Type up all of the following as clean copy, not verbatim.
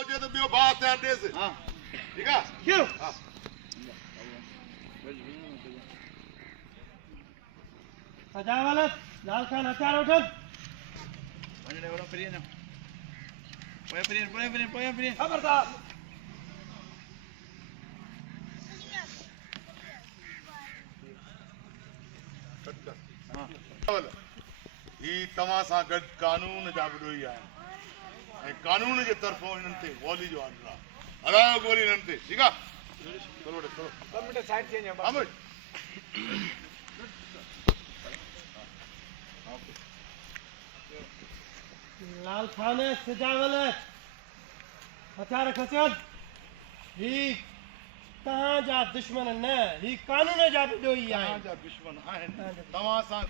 हुजे त ॿियो भाउ ध्यानु ॾेसि ठीकु आहे क्यों सजावलत लाल खान हथियार उठन वञणे वारो फ्री न पोयां फ्री खबरदार ही तव्हां सां गॾु कानून जा विरोही आहिनि ऐं कानून जे तरफ़ां हिननि ते गोली जो ऑर्डर आहे हलायो गोली हिननि ते ठीकु आहे चलो चलो ॿ मिंट साइड थी वञो अमर लाल खान सजावलत हथियार खसियन ही तव्हांजा दुश्मन न ही कानून जा विरोही आहिनि तव्हांजा दुश्मन आहिनि तव्हां सां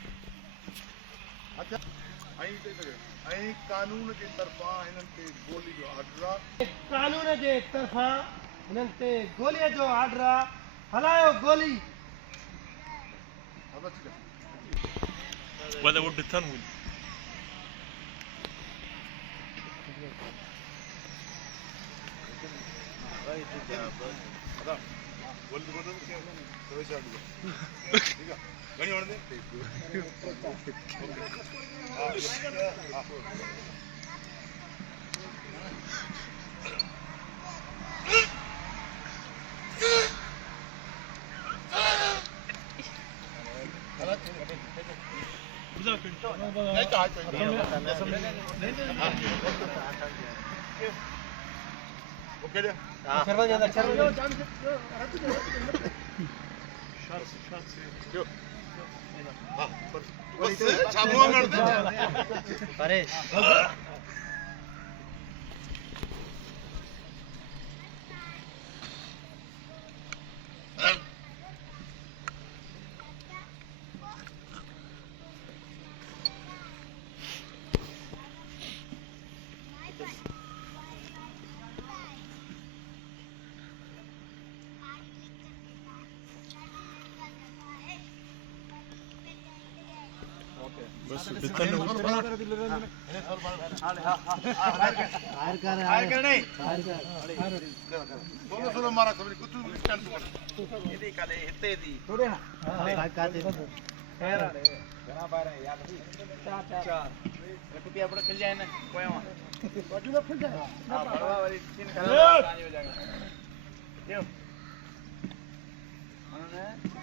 ऐं कानून जे तरफ़ां हिननि ते गोली जो ऑर्डर आहे कानून जे तरफ़ां हिननि ते गोलीअ जो ऑर्डर आहे हलायो गोली Whether would be done with. घणी वणंदे ओके बस बितन सोलो मारा सभी कुछ स्टैंड एदी काले हिते दी थोड़े ना काते खैर घणा बार है याद चार रुपया बड़ा खिल जाए ना पोयां वजू न खुल जाए हां बड़वा वाली सीन करा पानी हो जाएगा क्यों उन्होंने